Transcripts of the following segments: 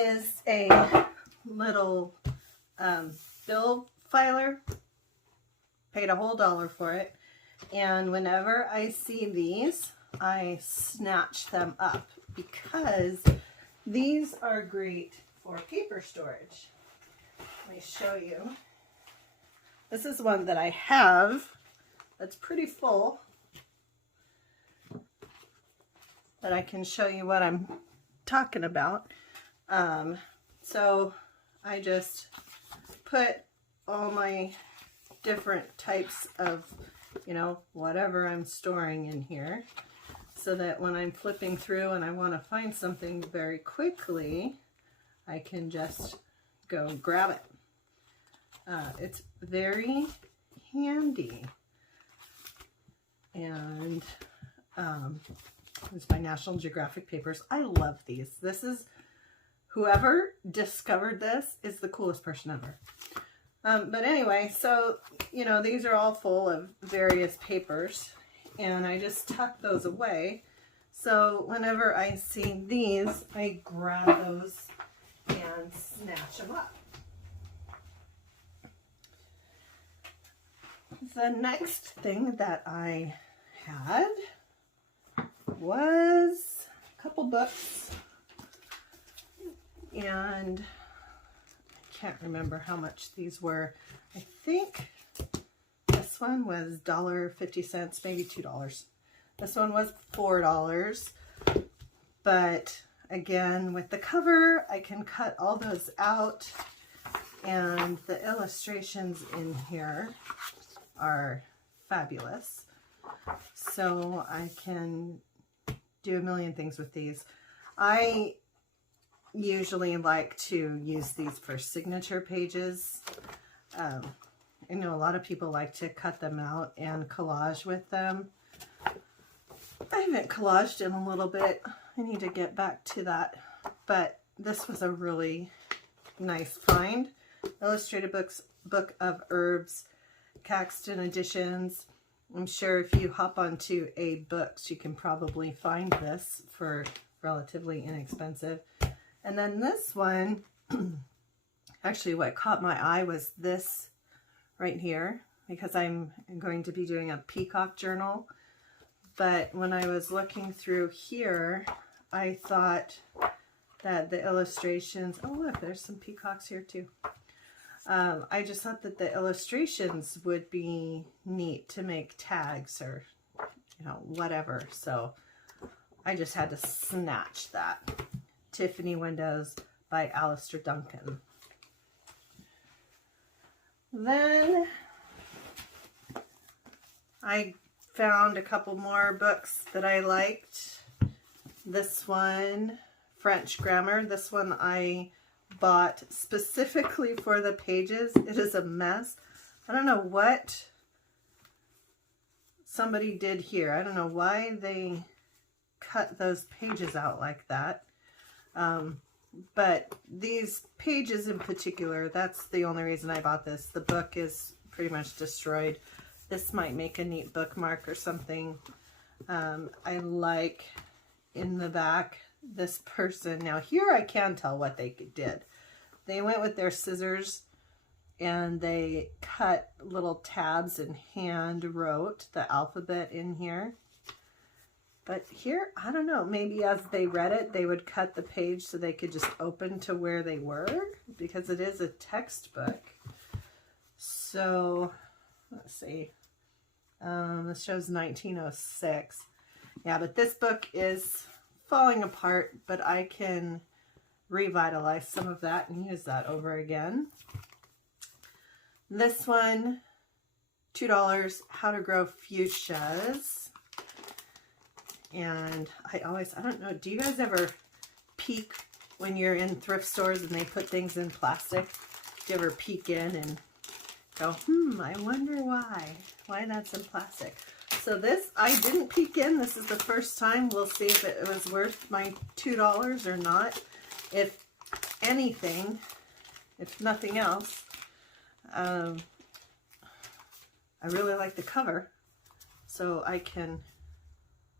is a little bill filer. Paid a whole $1 for it. And whenever I see these, I snatch them up because these are great for paper storage. Let me show you. This is one that I have that's pretty full, but I can show you what I'm talking about. So I just put all my different types of, you know, whatever I'm storing in here, so that when I'm flipping through and I want to find something very quickly, I can just go grab it. It's very handy. And it's by National Geographic papers. I love these. This is, whoever discovered this is the coolest person ever. But anyway, so, you know, these are all full of various papers, and I just tuck those away. So whenever I see these, I grab those and snatch them up. The next thing that I had was a couple books, and I can't remember how much these were. I think this one was $1.50, maybe $2. This one was $4, but again, with the cover, I can cut all those out, and the illustrations in here are fabulous. So I can do a million things with these. I usually like to use these for signature pages. I know a lot of people like to cut them out and collage with them. I haven't collaged in a little bit. I need to get back to that. But this was a really nice find. Illustrated Book of Herbs, Caxton Editions. I'm sure if you hop onto Books, you can probably find this for relatively inexpensive. And then this one, actually what caught my eye was this right here, because I'm going to be doing a peacock journal. But when I was looking through here, I thought that the illustrations, oh look, there's some peacocks here too. I just thought that the illustrations would be neat to make tags or, you know, whatever. So I just had to snatch that. Tiffany Windows by Alistair Duncan. Then I found a couple more books that I liked. This one, French Grammar. This one I bought specifically for the pages. It is a mess. I don't know what somebody did here. I don't know why they cut those pages out like that. But these pages in particular, that's the only reason I bought this. The book is pretty much destroyed. This might make a neat bookmark or something. I like in the back this person. Now here I can tell what they did. They went with their scissors and they cut little tabs and hand wrote the alphabet in here. But here, I don't know, maybe as they read it, they would cut the page so they could just open to where they were, because it is a textbook. So, let's see. This shows 1906. Yeah, but this book is falling apart, but I can revitalize some of that and use that over again. This one, $2, How to Grow Fuchsias. And I don't know, do you guys ever peek when you're in thrift stores and they put things in plastic? Do you ever peek in and go, I wonder why that's in plastic? So this, I didn't peek in. This is the first time. We'll see if it was worth my $2 or not. If anything, if nothing else, I really like the cover, so I can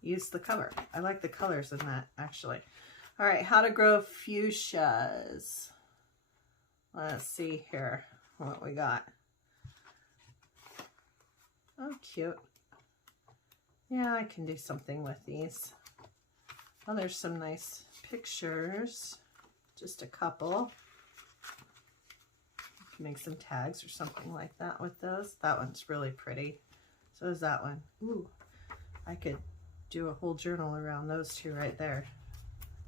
use the cover. I like the colors in that, actually. All right, how to grow fuchsias. Let's see here what we got. Oh, cute. Yeah, I can do something with these. Oh, there's some nice pictures. Just a couple. Make some tags or something like that with those. That one's really pretty. So is that one. Ooh, I could do a whole journal around those two right there.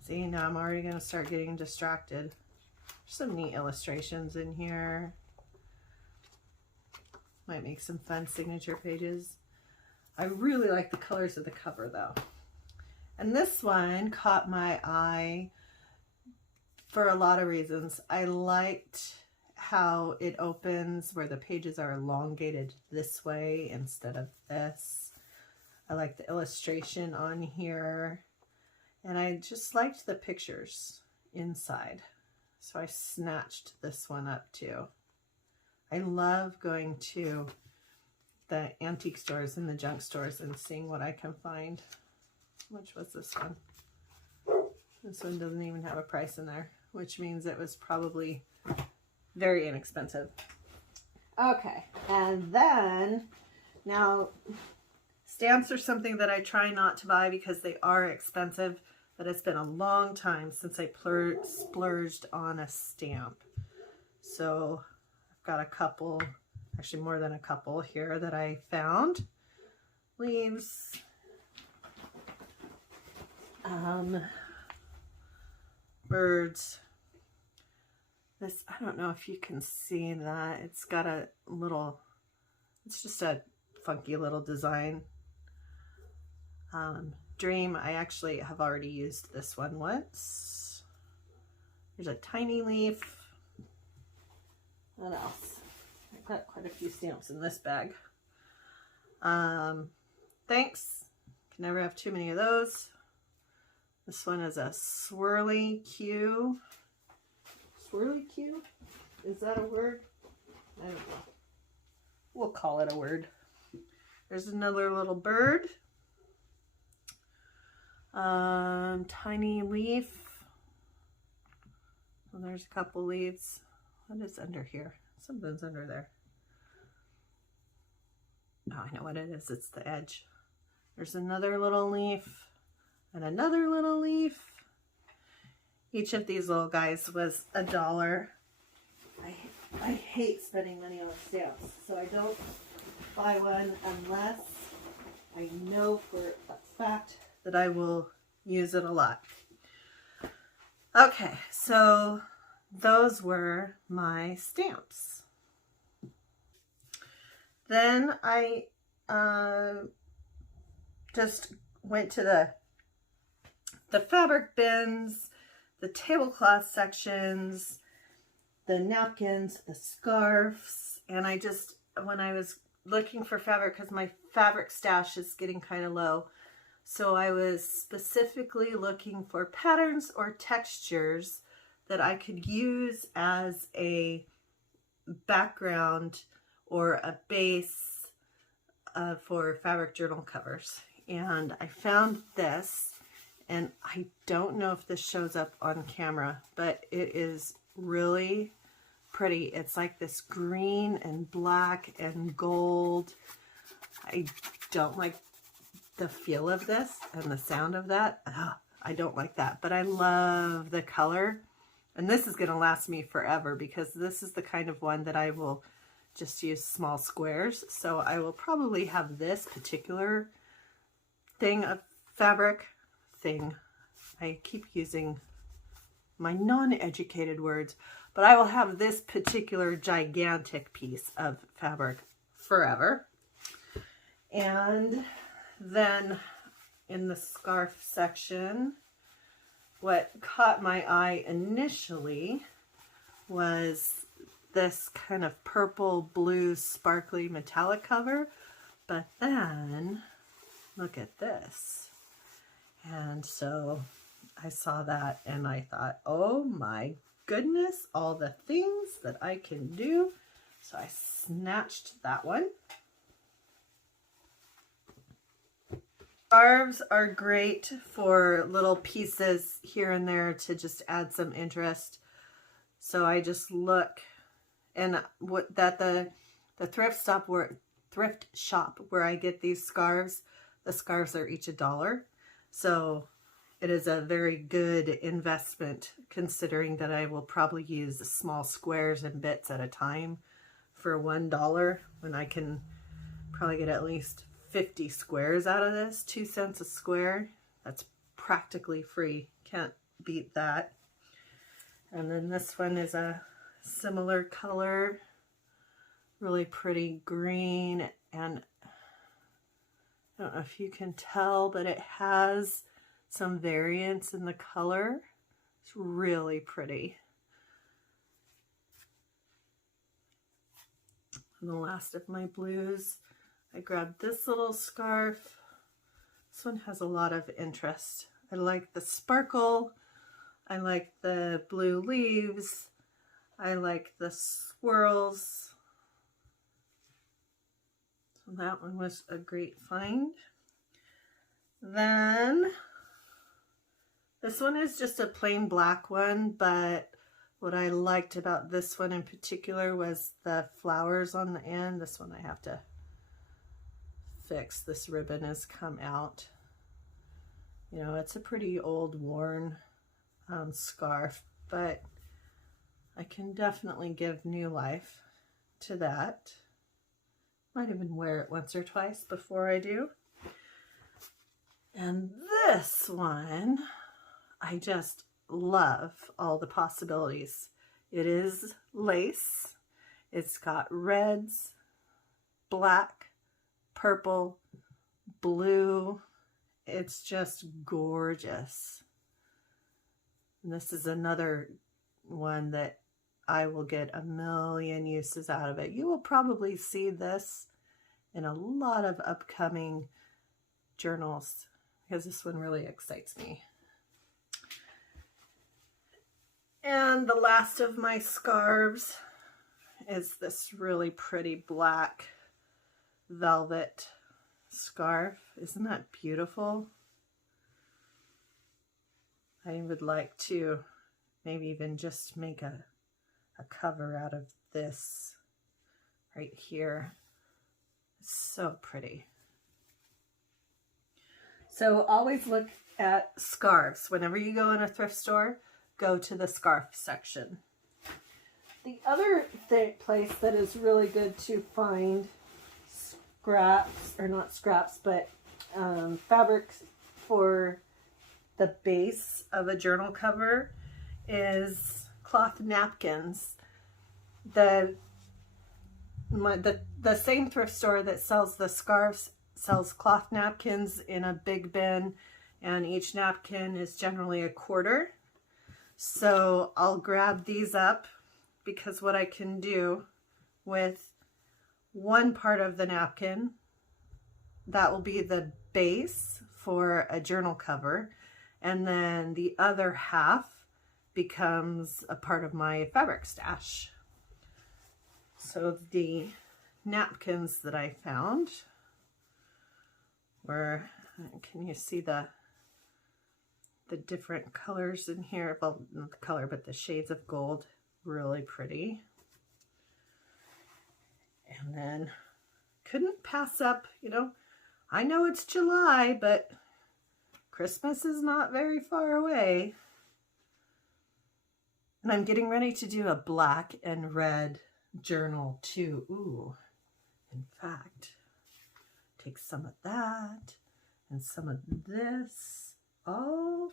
See, now I'm already going to start getting distracted. There's some neat illustrations in here. Might make some fun signature pages. I really like the colors of the cover though. And this one caught my eye for a lot of reasons. I liked how it opens where the pages are elongated this way instead of this. I like the illustration on here, and I just liked the pictures inside, so I snatched this one up too. I love going to the antique stores and the junk stores and seeing what I can find. Which was this one? This one doesn't even have a price in there, which means it was probably very inexpensive. Okay, and then now stamps are something that I try not to buy because they are expensive, but it's been a long time since I splurged on a stamp. So I've got a couple, actually more than a couple here that I found. Leaves, birds. This, I don't know if you can see that. It's got a little, it's just a funky little design. Dream, I actually have already used this one once. There's a tiny leaf. What else? I've got quite a few stamps in this bag. Thanks. Can never have too many of those. This one is a swirly Q. Swirly Q? Is that a word? I don't know. We'll call it a word. There's another little bird. Tiny leaf. And there's a couple leaves. What is under here? Something's under there. Oh, I know what it is. It's the edge. There's another little leaf and another little leaf. Each of these little guys was $1. I hate spending money on stamps, so I don't buy one unless I know for a fact that I will use it a lot. Okay, so those were my stamps. Then I just went to the fabric bins, the tablecloth sections, the napkins, the scarves, and I just, when I was looking for fabric, because my fabric stash is getting kind of low, so I was specifically looking for patterns or textures that I could use as a background or a base for fabric journal covers. And I found this, and I don't know if this shows up on camera, but it is really pretty. It's like this green and black and gold. I don't like the feel of this and the sound of that. I don't like that, but I love the color. And this is going to last me forever because this is the kind of one that I will just use small squares. So I will probably have this particular thing of fabric thing. I keep using my non-educated words, but I will have this particular gigantic piece of fabric forever. And then in the scarf section, what caught my eye initially was this kind of purple, blue, sparkly metallic cover, but then look at this. And so I saw that and I thought, oh my goodness, all the things that I can do. So I snatched that one. Scarves are great for little pieces here and there to just add some interest. So I just look, and what that the thrift shop where I get these scarves, the scarves are each $1. So it is a very good investment, considering that I will probably use small squares and bits at a time for $1, when I can probably get at least 50 squares out of this. 2 cents a square. That's practically free. Can't beat that. And then this one is a similar color, really pretty green, and I don't know if you can tell, but it has some variance in the color. It's really pretty. And the last of my blues, I grabbed this little scarf. This one has a lot of interest. I like the sparkle. I like the blue leaves. I like the swirls. So that one was a great find. Then this one is just a plain black one, but what I liked about this one in particular was the flowers on the end. This one I have to fix. This ribbon has come out. You know, it's a pretty old, worn scarf, but I can definitely give new life to that. Might even wear it once or twice before I do. And this one, I just love all the possibilities. It is lace. It's got reds, black, purple, blue. It's just gorgeous. And this is another one that I will get a million uses out of it. You will probably see this in a lot of upcoming journals because this one really excites me. And the last of my scarves is this really pretty black velvet scarf. Isn't that beautiful? I would like to maybe even just make a cover out of this right here. It's so pretty. So always look at scarves. Whenever you go in a thrift store, go to the scarf section. The other place that is really good to find scraps, or not scraps, but fabrics for the base of a journal cover is cloth napkins. The same thrift store that sells the scarves sells cloth napkins in a big bin, and each napkin is generally $1. So I'll grab these up, because what I can do with one part of the napkin, that will be the base for a journal cover, and then the other half becomes a part of my fabric stash. So the napkins that I found were, can you see the different colors in here? Well, not the color, but the shades of gold. Really pretty. And then couldn't pass up, you know, I know it's July, but Christmas is not very far away. And I'm getting ready to do a black and red journal too. Ooh, in fact, take some of that and some of this. Oh,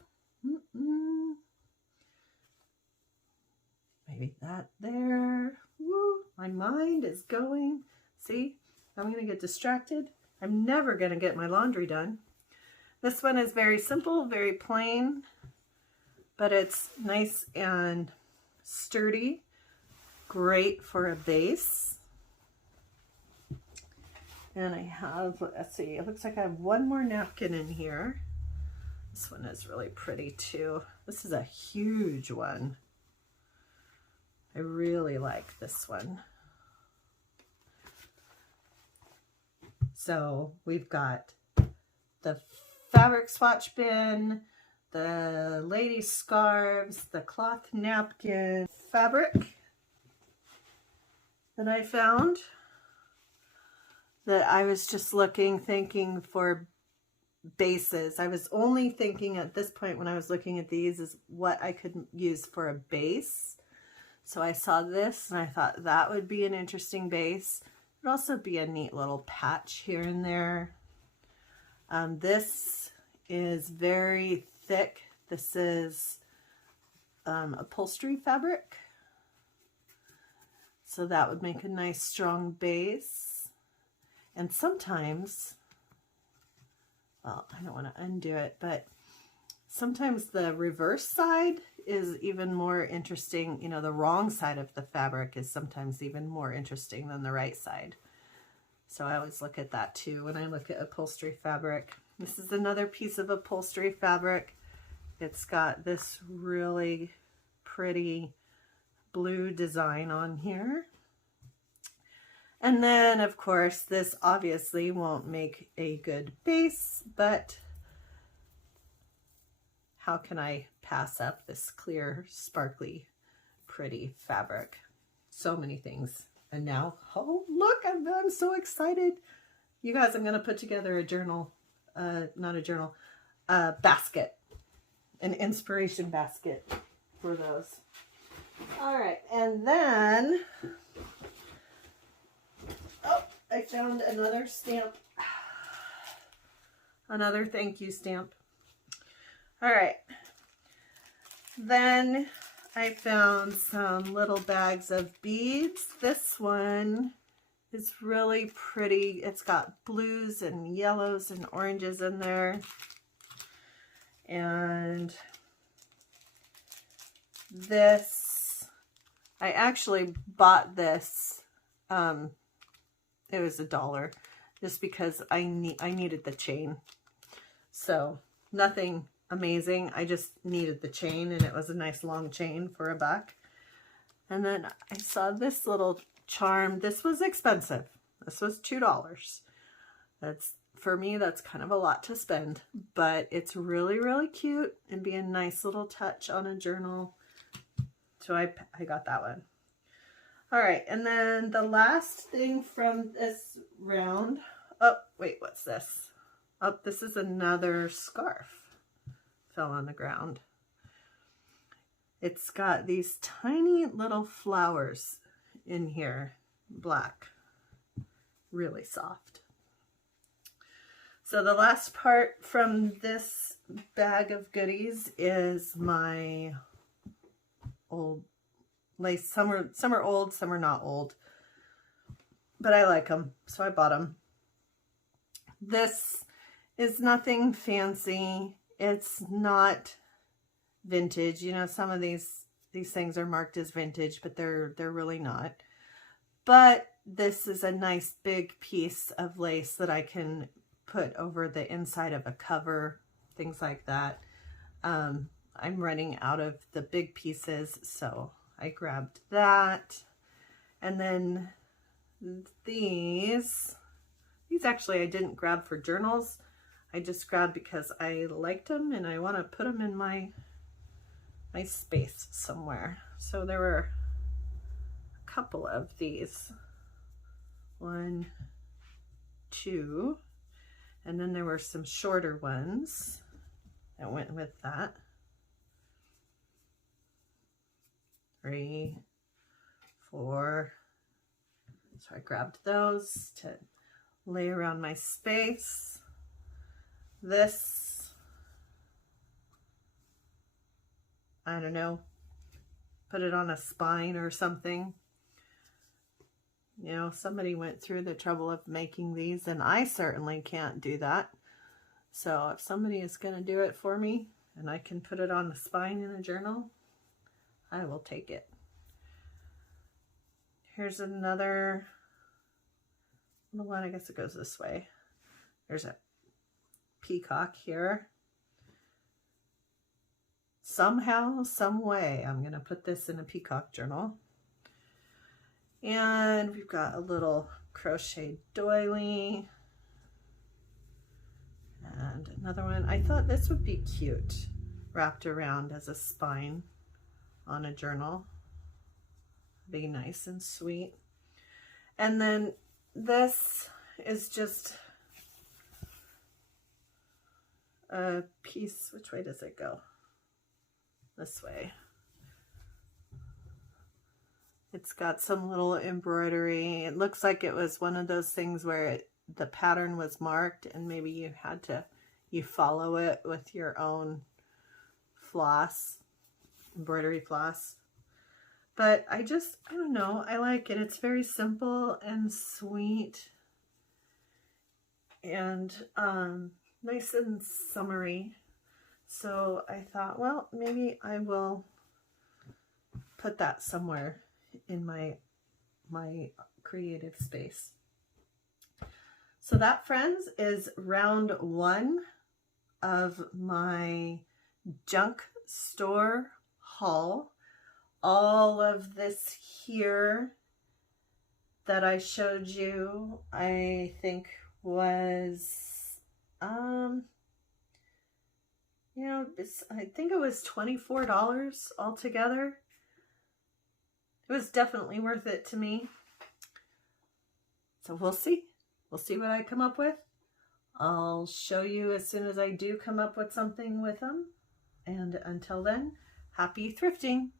maybe that there. Woo, my mind is going. See, I'm going to get distracted. I'm never going to get my laundry done. This one is very simple, very plain, but it's nice and sturdy. Great for a base. And I have, let's see, it looks like I have one more napkin in here. This one is really pretty too. This is a huge one. I really like this one. So we've got the fabric swatch bin, the lady scarves, the cloth napkin fabric that I found, that I was just thinking for bases. I was only thinking at this point when I was looking at these is what I could use for a base. So I saw this and I thought that would be an interesting base. It would also be a neat little patch here and there. This is very thick. This is upholstery fabric. So that would make a nice strong base. And sometimes, well, I don't want to undo it, but sometimes the reverse side is even more interesting. You know, the wrong side of the fabric is sometimes even more interesting than the right side. So I always look at that too when I look at upholstery fabric. This is another piece of upholstery fabric. It's got this really pretty blue design on here. And then, of course, this obviously won't make a good base, but how can I pass up this clear, sparkly, pretty fabric? So many things. And now, oh, look, I'm so excited. You guys, I'm going to put together a journal, not a journal, a basket, an inspiration basket for those. All right, and then, oh, I found another stamp, another thank you stamp. All right, then I found some little bags of beads. This one is really pretty. It's got blues and yellows and oranges in there. And this, I actually bought this, it was $1 just because I needed the chain. So nothing amazing. I just needed the chain, and it was a nice long chain for $1. And then I saw this little charm. This was expensive. This was $2. That's, for me, that's kind of a lot to spend, but it's really, really cute and be a nice little touch on a journal. So I got that one. All right, and then the last thing from this round, oh, wait, what's this? Oh, this is another scarf. Fell on the ground. It's got these tiny little flowers in here, black, really soft. So the last part from this bag of goodies is my old lace. Some are old, some are not old, but I like them, so I bought them. This is nothing fancy. It's not vintage. You know, some of these things are marked as vintage, but they're really not. But this is a nice big piece of lace that I can put over the inside of a cover, things like that. I'm running out of the big pieces, so I grabbed that. And then these actually I didn't grab for journals. I just grabbed because I liked them and I want to put them in my space somewhere. So there were a couple of these. 1, 2, and then there were some shorter ones that went with that. 3, 4. So I grabbed those to lay around my space. This, I don't know, put it on a spine or something. You know, somebody went through the trouble of making these, and I certainly can't do that. So if somebody is going to do it for me and I can put it on the spine in a journal, I will take it. Here's another one. I guess it goes this way. There's a peacock here. Somehow, some way, I'm going to put this in a peacock journal. And we've got a little crochet doily. And another one, I thought this would be cute, wrapped around as a spine on a journal. Be nice and sweet. And then this is just a piece. Which way does it go? This way. It's got some little embroidery. It looks like it was one of those things where the pattern was marked and maybe you had to, you follow it with your own floss, embroidery floss. But I don't know, I like it. It's very simple and sweet and nice and summery. So I thought, well, maybe I will put that somewhere in my creative space. So that, friends, is round 1 of my junk store haul. All of this here that I showed you, I think was, I think it was $24 altogether. It was definitely worth it to me. So we'll see. We'll see what I come up with. I'll show you as soon as I do come up with something with them. And until then, happy thrifting.